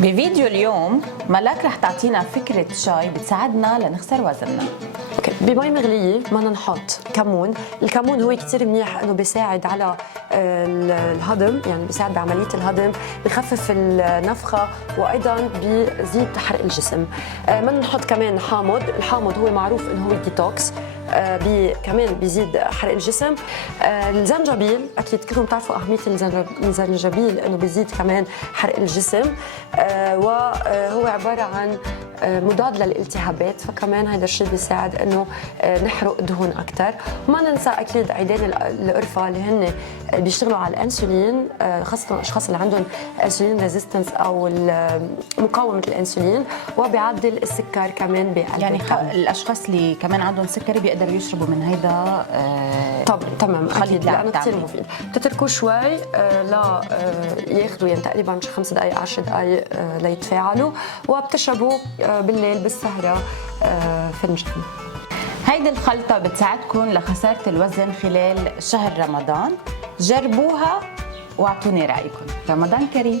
بفيديو اليوم ملاك رح تعطينا فكرة شاي بتساعدنا لنخسر وزننا. بمي مغلية بدنا نحط كمون. الكمون هو كتير منيح انه بيساعد على الهضم، يعني بيساعد بعملية الهضم، بخفف النفخة وايضا بيزيد حرق الجسم. بدنا نحط كمان حامض. الحامض هو معروف انه هو ديتوكس، كمان بيزيد حرق الجسم. الزنجبيل اكيد كلكم بتعرفوا اهميه الزنجبيل انه بيزيد كمان حرق الجسم، وهو عباره عن مضاد للالتهابات، فكمان هذا الشيء بيساعد انه نحرق دهون اكثر. وما ننسى اكيد عيدان القرفه اللي هن بيشتغلوا على الانسولين، خاصه الاشخاص اللي عندهم انسولين ريزيستنس او مقاومه الانسولين، وبيعدل السكر كمان بقلب يعني الدم. الاشخاص اللي كمان عندهم سكري بيقدروا يشربوا من هيدا. طب تمام اكيد لانه الدعم كثير مفيد. بتتركوه شوي لا ياخذوا يعني تقريبا 5 دقائق 10 دقائق ليتفاعلوا، وبتشربوا بالليل بالسهره فنجان. هيدي الخلطة بتساعدكم لخسارة الوزن خلال شهر رمضان. جربوها واعطوني رأيكم. رمضان كريم.